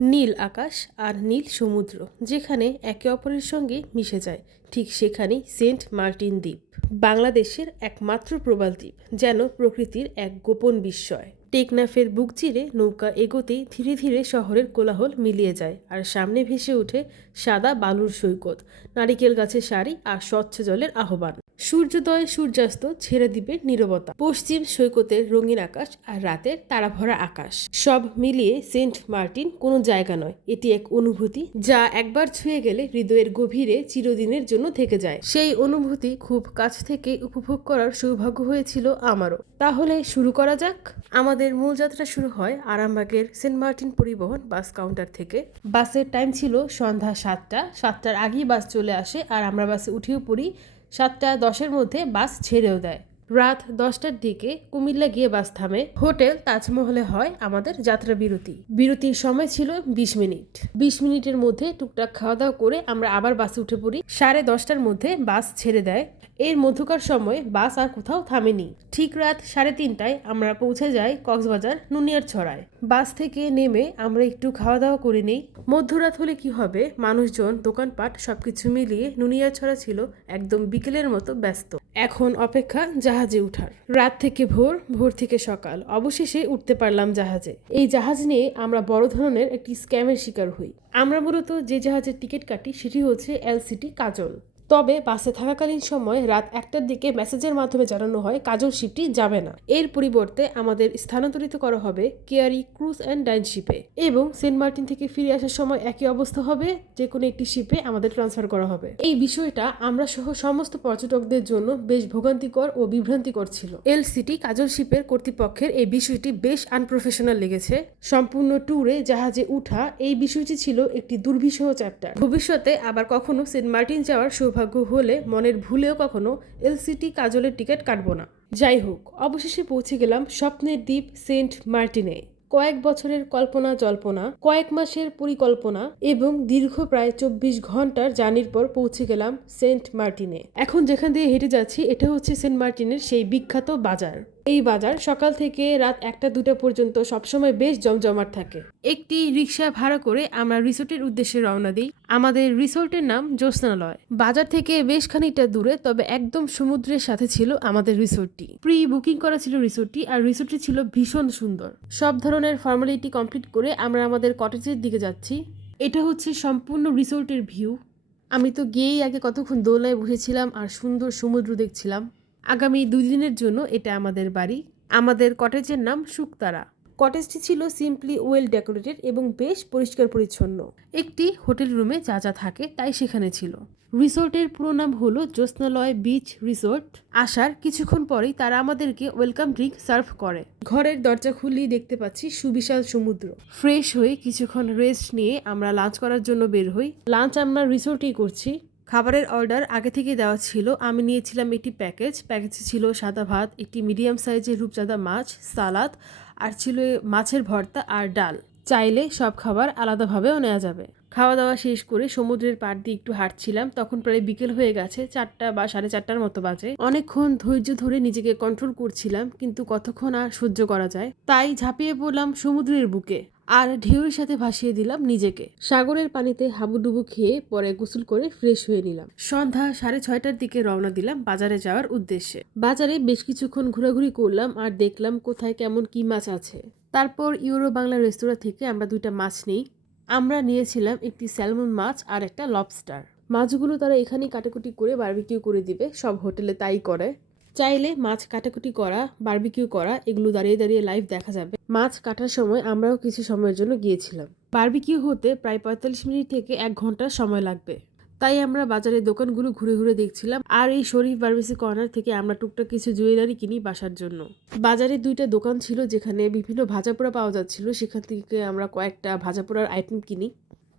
নীল আকাশ আর নীল সমুদ্র যেখানে একে অপরের সঙ্গে মিশে যায়, ঠিক সেখানেই সেন্ট মার্টিন দ্বীপ, বাংলাদেশের একমাত্র প্রবাল দ্বীপ, যেন প্রকৃতির এক গোপন বিস্ময়। টেকনাফের বুক চিরে নৌকা এগোতেই ধীরে ধীরে শহরের কোলাহল মিলিয়ে যায়, আর সামনে ভেসে ওঠে সাদা বালুর সৈকত, নারিকেল গাছের সারি আর স্বচ্ছ জলের আহ্বান। সূর্যোদয় সূর্যাস্ত ছেড়ে দিবে নীরবতা, পশ্চিম সৈকতের রঙিন আকাশ আর রাতের তারাভরা আকাশ, সব মিলিয়ে সেন্ট মার্টিন কোনো জায়গা নয়, এটি এক অনুভূতি যা একবার ছুঁয়ে গেলে হৃদয়ের গভীরে চিরদিনের জন্য থেকে যায়। সেই অনুভূতি খুব কাছ থেকে উপভোগ করার সৌভাগ্য হয়েছিল আমারও। তাহলে শুরু করা যাক। আমাদের মূল যাত্রা শুরু হয় আরামবাগের সেন্ট মার্টিন পরিবহন বাস কাউন্টার থেকে। বাসের টাইম ছিল সন্ধ্যা 7টা। 7টার আগেই বাস চলে আসে আর আমরা বাসে উঠেও পড়ি। 7:10-এর মধ্যে বাস ছেড়েও দেয়। রাত 10টার দিকে কুমিল্লা গিয়ে বাস থামে। হোটেল তাজমহলে হয় আমাদের যাত্রা বিরতি। বিরতির সময় ছিল 20 মিনিট। 20 মিনিটের মধ্যে টুকটাক খাওয়া দাওয়া করে আমরা আবার বাসে উঠে পড়ি। 10:30টার মধ্যে বাস ছেড়ে দেয়। এর মধ্যকার সময় বাস আর কোথাও থামেনি। ঠিক রাত 3:30টায় আমরা পৌঁছে যাই কক্সবাজার নুনিয়ারছড়ায়। বাস থেকে নেমে আমরা একটু খাওয়া দাওয়া করে নেই। মধ্যরাত হলে কি হবে, মানুষজন, দোকানপাট সবকিছু মিলিয়ে নুনিয়ারছড়া ছিল একদম বিকেলের মতো ব্যস্ত। এখন অপেক্ষা জাহাজে উঠার। রাত থেকে ভোর, ভোর থেকে সকাল, অবশেষে উঠতে পারলাম জাহাজে। এই জাহাজ নিয়ে আমরা বড় ধরনের একটি স্ক্যামের শিকার হই। আমরা মূলত যে জাহাজের টিকিট কাটি সেটি হচ্ছে এলসিটি কাজল। তবে বাসে থাকাকালীন সময় রাত 1টার দিকে মেসেজের মাধ্যমে জানানো হয় কাজল শিপটি যাবে না। এর পরিবর্তে আমাদের স্থানান্তরিত করা হবে কেয়ারি ক্রুজ অ্যান্ড ডাইন শিপে, এবং সেন্ট মার্টিন থেকে ফিরে আসার সময় একই অবস্থা হবে, যে কোনো একটি শিপে আমাদের ট্রান্সফার করা হবে। এই বিষয়টা আমরা সহ সমস্ত পর্যটকদের জন্য বেশ ভোগান্তিকর ও বিভ্রান্তিকর ছিল। এলসিটি কাজল শিপের কর্তৃপক্ষের এই বিষয়টি বেশ আনপ্রফেশনাল লেগেছে। সম্পূর্ণ ট্যুরে জাহাজে উঠা এই বিষয়টি ছিল একটি দুর্বিষহ চ্যাপ্টার। ভবিষ্যতে আবার কখনো সেন্ট মার্টিন যাওয়ার সৌভাগ্য হলে মনের ভুলেও কখনো এলসিটি কাজলের টিকিট কাটবো না। যাই হোক, অবশেষে পৌঁছে গেলাম স্বপ্নের দ্বীপ সেন্ট মার্টিনে। কয়েক বছরের কল্পনা জল্পনা, কয়েক মাসের পরিকল্পনা এবং দীর্ঘ প্রায় 24 ঘন্টার জার্নির পর পৌঁছে গেলাম সেন্ট মার্টিনে। এখন যেখান দিয়ে হেঁটে যাচ্ছি এটা হচ্ছে সেন্ট মার্টিনের সেই বিখ্যাত বাজার। এই বাজার সকাল থেকে রাত 1টা-2টা পর্যন্ত সবসময় বেশ জমজমাট থাকে। একটি রিক্সা ভাড়া করে আমরা রিসোর্টের উদ্দেশ্যে রওনা দিই। আমাদের রিসোর্টের নাম জ্যোৎস্নালয়। বাজার থেকে বেশ খানিকটা দূরে, তবে একদম সমুদ্রের সাথে ছিল আমাদের রিসোর্টটি। প্রি বুকিং করা ছিল রিসোর্টটি, আর রিসোর্টটি ছিল ভীষণ সুন্দর। সব ধরনের ফর্মালিটি কমপ্লিট করে আমরা আমাদের কটেজের দিকে যাচ্ছি। এটা হচ্ছে সম্পূর্ণ রিসোর্টের ভিউ। আমি তো গিয়েই আগে কতক্ষণ দোলায় বসেছিলাম আর সুন্দর সমুদ্র দেখছিলাম। আগামী 2 দিনের জন্য এটা আমাদের বাড়ি। আমাদের কটেজের নাম শুকতারা। কটেজটি ছিল সিম্পলি ওয়েল ডেকোরেটেড এবং বেশ পরিষ্কার পরিচ্ছন্ন। একটি হোটেল রুমে যা যা থাকে তাই সেখানে ছিল। রিসোর্টের পুরো নাম হলো জ্যোৎস্নালয় বিচ রিসোর্ট। আসার কিছুক্ষণ পরেই তারা আমাদেরকে ওয়েলকাম ড্রিঙ্ক সার্ভ করে। ঘরের দরজা খুললেই দেখতে পাচ্ছি সুবিশাল সমুদ্র। ফ্রেশ হয়ে কিছুক্ষণ রেস্ট নিয়ে আমরা লাঞ্চ করার জন্য বের হই। লাঞ্চ আমরা রিসোর্টেই করছি। খাবারের অর্ডার আগে থেকে দেওয়া ছিল। আমি নিয়েছিলাম একটি প্যাকেজে ছিল সাদা ভাত, একটি মিডিয়াম সাইজের রূপচাঁদা মাছ, সালাদ, আর ছিল মাছের ভর্তা আর ডাল। চাইলে সব খাবার আলাদাভাবেও নেওয়া যাবে। খাওয়া দাওয়া শেষ করে সমুদ্রের পাড় দিয়ে একটু হাঁটছিলাম। তখন প্রায় বিকেল হয়ে গেছে, 4টা বা 4:30টার মতো বাজে। অনেকক্ষণ ধৈর্য ধরে নিজেকে কন্ট্রোল করছিলাম, কিন্তু কতক্ষণ আর সহ্য করা যায়, তাই ঝাঁপিয়ে পড়লাম সমুদ্রের বুকে আর ঢেউয়ের সাথে ভাসিয়ে দিলাম নিজেকে। সাগরের পানিতে হাবুডুবু খেয়ে পরে গোসল করে ফ্রেশ হয়ে নিলাম। সন্ধ্যা 6:30টার দিকে রওনা দিলাম বাজারে যাওয়ার উদ্দেশ্যে। বাজারে বেশ কিছুক্ষণ ঘোরাঘুরি করলাম আর দেখলাম কোথায় কেমন কি মাছ আছে। তারপর ইউরো বাংলা রেস্তোরাঁ থেকে আমরা 2টা মাছ নিই। আমরা নিয়েছিলাম একটি স্যালমন মাছ আর একটা লবস্টার। মাছগুলো তারা এখানেই কাটাকুটি করে বারবিকিউ করে দিবে, সব হোটেলে তাই করে। চাইলে মাছ কাটাকুটি করা, বারবিকিউ করা এগুলো দাঁড়িয়ে দাঁড়িয়ে লাইভ দেখা যাবে। মাছ কাটার সময় আমরাও কিছু সময়ের জন্য গিয়েছিলাম। বারবিকিউ হতে প্রায় 45 মিনিট থেকে 1 ঘন্টা সময় লাগবে। তাই আমরা বাজারের দোকানগুলো ঘুরে ঘুরে দেখছিলাম, আর এই শরীফ বার্মেসি কর্নার থেকে আমরা টুকটাক কিছু জুয়েলারি কিনি বাসার জন্য। বাজারে 2টা দোকান ছিল যেখানে বিভিন্ন ভাজাপোড়া পাওয়া যাচ্ছিল, সেখান থেকে আমরা কয়েকটা ভাজাপোড়ার আইটেম কিনি,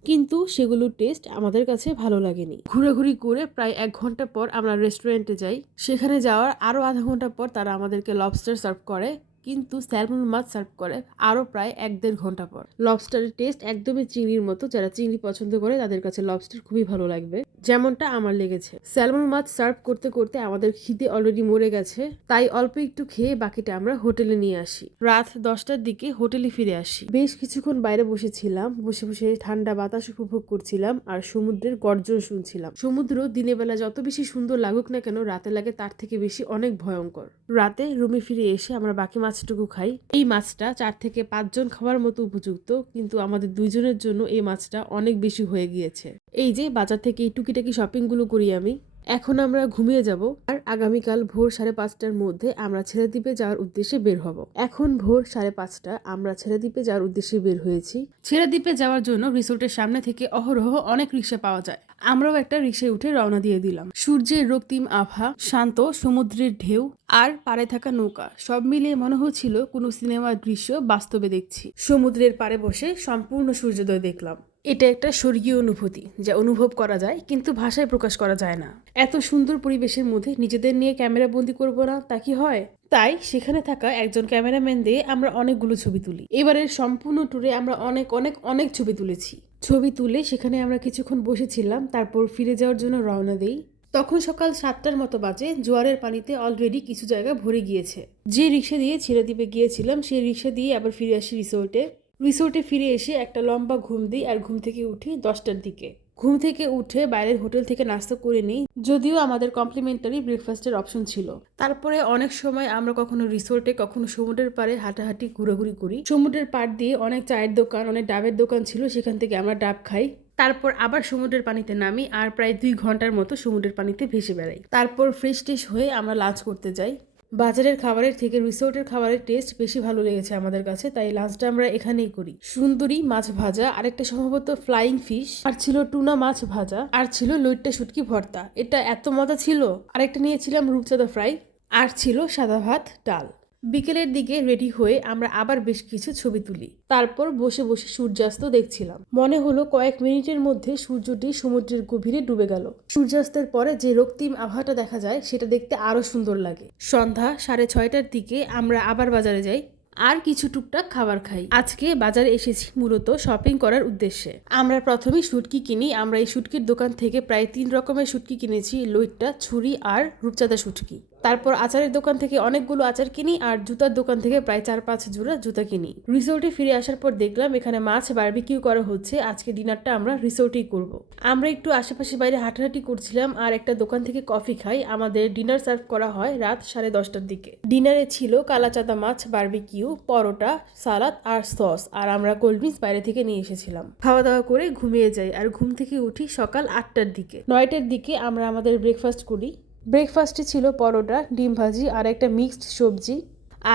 কিন্তু সেগুলোর টেস্ট আমাদের কাছে ভালো লাগেনি। ঘোরাঘুরি করে প্রায় 1 ঘন্টা পর আমরা রেস্টুরেন্টে যাই। সেখানে যাওয়ার আরও আধা ঘন্টা পর তারা আমাদেরকে লবস্টার সার্ভ করে, কিন্তু স্যালমন মাছ সার্ভ করে আরও প্রায় 1-1.5 ঘন্টা পর। লবস্টারের টেস্ট একদমই চিংড়ির মতো। যারা চিংড়ি পছন্দ করে তাদের কাছে লবস্টার খুবই ভালো লাগবে। যেমনটা আমার লেগেছে। স্যালমন মাছ সার্ভ করতে করতে আমাদের খিদে অলরেডি মরে গেছে, তাই অল্প একটু খেয়ে বাকিটা আমরা হোটেলে নিয়ে আসি। রাত 10টার দিকে হোটেলে ফিরে আসি। বেশ কিছুক্ষণ বাইরে বসেছিলাম, বসে বসে ঠান্ডা বাতাস উপভোগ করছিলাম আর সমুদ্রের গর্জন শুনছিলাম। সমুদ্র দিনের বেলা যত বেশি সুন্দর লাগুক না কেন, রাতে লাগে তার থেকে বেশি অনেক ভয়ঙ্কর। রাতে রুমে ফিরে এসে আমরা বাকি মাছটুকু খাই। এই মাছটা 4 থেকে 5 জন খাওয়ার মতো উপযুক্ত, কিন্তু আমাদের 2 জনের জন্য এই মাছটা অনেক বেশি হয়ে গিয়েছে। এই যে বাজার থেকে এই টুকিটাকি শপিং গুলো করি আমি। এখন আমরা ঘুমিয়ে যাব আর আগামীকাল ভোর 5:30টার মধ্যে আমরা ছেড়েদ্বীপে যাওয়ার উদ্দেশ্যে বের হব। এখন ভোর 5:30 আমরা ছেড়েদ্বীপে যাওয়ার উদ্দেশ্যে বের হয়েছি। ছেড়েদ্বীপে যাওয়ার জন্য রিসোর্টের সামনে থেকে অহরহ অনেক রিক্সা পাওয়া যায়। আমরাও একটা রিক্সায় উঠে রওনা দিয়ে দিলাম। সূর্যের রক্তিম আভা, শান্ত সমুদ্রের ঢেউ আর পাড়ে থাকা নৌকা সব মিলিয়ে মনে হচ্ছিল কোনো সিনেমার দৃশ্য বাস্তবে দেখছি। সমুদ্রের পাড়ে বসে সম্পূর্ণ সূর্যোদয় দেখলাম। এটা একটা স্বর্গীয় অনুভূতি, যা অনুভব করা যায় কিন্তু ভাষায় প্রকাশ করা যায় না। এত সুন্দর পরিবেশের মধ্যে নিজেদের নিয়ে ক্যামেরা বন্দি করবো না, তা কি হয়? তাই সেখানে থাকা একজন ক্যামেরাম্যান দিয়ে আমরা অনেকগুলো ছবি তুলি। এবারের সম্পূর্ণ ট্যুরে আমরা অনেক অনেক অনেক ছবি তুলেছি। ছবি তুলে সেখানে আমরা কিছুক্ষণ বসেছিলাম, তারপর ফিরে যাওয়ার জন্য রওনা দেই। তখন সকাল 7টার মতো বাজে। জোয়ারের পানিতে অলরেডি কিছু জায়গা ভরে গিয়েছে। যে রিক্সা দিয়ে ছেড়েদ্বীপে গিয়েছিলাম সেই রিক্সা দিয়ে আবার ফিরে আসি রিসোর্টে ফিরে এসে একটা লম্বা ঘুম দিই আর ঘুম থেকে উঠি 10টার দিকে। ঘুম থেকে উঠে বাইরের হোটেল থেকে নাস্তা করে নিই, যদিও আমাদের কমপ্লিমেন্টারি ব্রেকফাস্টের অপশন ছিল। তারপরে অনেক সময় আমরা কখনো রিসোর্টে কখনো সমুদ্রের পাড়ে হাঁটাহাঁটি ঘোরাঘুরি করি। সমুদ্রের পাড় দিয়ে অনেক চায়ের দোকান, অনেক ডাবের দোকান ছিল, সেখান থেকে আমরা ডাব খাই। তারপর আবার সমুদ্রের পানিতে নামি আর প্রায় 2 ঘন্টার মতো সমুদ্রের পানিতে ভেসে বেড়াই। তারপর ফ্রেশ ট্রেশ হয়ে আমরা লাঞ্চ করতে যাই। বাজারের খাবারের থেকে রিসোর্টের খাবারের টেস্ট বেশি ভালো লেগেছে আমাদের কাছে, তাই লাঞ্চটা আমরা এখানেই করি। সুন্দরী মাছ ভাজা, আরেকটা সম্ভবত ফ্লাইং ফিশ, আর ছিল টুনা মাছ ভাজা, আর ছিল লইট্টা শুটকি ভর্তা। এটা এত মজা ছিল। আরেকটা নিয়েছিলাম রূপচাঁদা ফ্রাই, আর ছিল সাদা ভাত ডাল। বিকেলের দিকে রেডি হয়ে আমরা আবার বেশ কিছু ছবি তুলি। তারপর বসে বসে সূর্যাস্ত দেখছিলাম। মনে হলো কয়েক মিনিটের মধ্যে সূর্যটি সমুদ্রের গভীরে ডুবে গেল। সূর্যাস্তের পরে যে রক্তিম আভাটা দেখা যায় সেটা দেখতে আরো সুন্দর লাগে। সন্ধ্যা 6:30টার দিকে আমরা আবার বাজারে যাই আর কিছু টুকটাক খাবার খাই। আজকে বাজারে এসেছি মূলত শপিং করার উদ্দেশ্যে। আমরা প্রথমেই শুটকি কিনি। আমরা এই শুটকির দোকান থেকে প্রায় 3 রকমের শুটকি কিনেছি, লইট্টা, ছুরি আর রূপচাঁদা শুটকি। তারপর আচারের দোকান থেকে অনেকগুলো আচার কিনি আর জুতার দোকান থেকে প্রায় 4-5 জোড়া জুতা কিনি। রিসোর্টে ফিরে আসার পর দেখলাম এখানে মাছ বারবিকিউ করা হচ্ছে। আজকে ডিনারটা আমরা রিসোর্টেই করব। আমরা একটু আশেপাশে বাইরে হাঁটাহাঁটি করছিলাম আর একটা দোকান থেকে কফি খাই। আমাদের ডিনার সার্ভ করা হয় রাত 10:30টার দিকে। ডিনারে ছিল কালাচাঁদা মাছ বারবিকিউ, পরোটা, সালাদ আর সস, আর আমরা কোল্ড ড্রিঙ্কস বাইরে থেকে নিয়ে এসেছিলাম। খাওয়া দাওয়া করে ঘুমিয়ে যাই আর ঘুম থেকে উঠি সকাল 8টার দিকে। 9টার দিকে আমরা আমাদের ব্রেকফাস্ট করি। ব্রেকফাস্টে ছিল পরোটা, ডিম ভাজি আর একটা মিক্সড সবজি,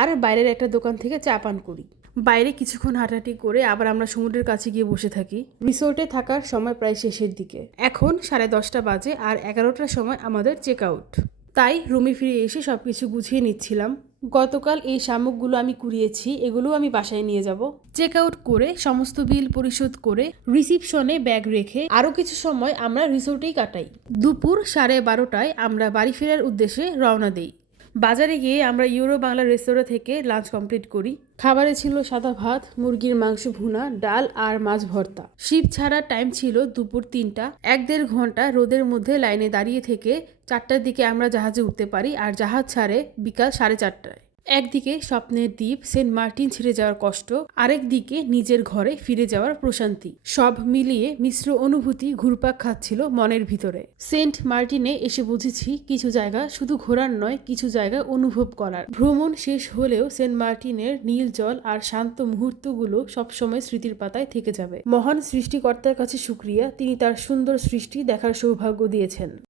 আর বাইরের একটা দোকান থেকে চা পান করি। বাইরে কিছুক্ষণ হাঁটাহাঁটি করে আবার আমরা সমুদ্রের কাছে গিয়ে বসে থাকি। রিসোর্টে থাকার সময় প্রায় শেষের দিকে। এখন 10:30 বাজে আর 11টার সময় আমাদের চেক আউট। তাই রুমে ফিরে এসে সবকিছু গুছিয়ে নিচ্ছিলাম। গতকাল এই শামুকগুলো আমি কুড়িয়েছি, এগুলো আমি বাসায় নিয়ে যাব। চেক আউট করে সমস্ত বিল পরিশোধ করে রিসিপশনে ব্যাগ রেখে আরো কিছু সময় আমরা রিসোর্টেই কাটাই। দুপুর 12:30টায় আমরা বাড়ি ফেরার উদ্দেশ্যে রওনা দেই। বাজারে গিয়ে আমরা ইউরো বাংলা রেস্তোরাঁ থেকে লাঞ্চ কমপ্লিট করি। খাবারে ছিল সাদা ভাত, মুরগির মাংস ভুনা, ডাল আর মাছ ভর্তা। শিপ ছাড়ার টাইম ছিল দুপুর 3টা। 1-1.5 ঘন্টা রোদের মধ্যে লাইনে দাঁড়িয়ে থেকে 4টার দিকে আমরা জাহাজে উঠতে পারি আর জাহাজ ছাড়ে বিকাল 4:30টায়। একদিকে স্বপ্নের দ্বীপ সেন্ট মার্টিন ছেড়ে যাওয়ার কষ্ট, আরেকদিকে নিজের ঘরে ফিরে যাওয়ার প্রশান্তি। সব মিলিয়ে মিশ্র অনুভূতি ঘুরপাক খাচ্ছিল মনের ভিতরে। সেন্ট মার্টিনে এসে বুঝেছি কিছু জায়গা শুধু ঘোরার নয়, কিছু জায়গা অনুভব করার। ভ্রমণ শেষ হলেও সেন্ট মার্টিনের নীল জল আর শান্ত মুহূর্তগুলো সবসময় স্মৃতির পাতায় থেকে যাবে। মহান সৃষ্টিকর্তার কাছে শুকরিয়া, তিনি তার সুন্দর সৃষ্টি দেখার সৌভাগ্য দিয়েছেন।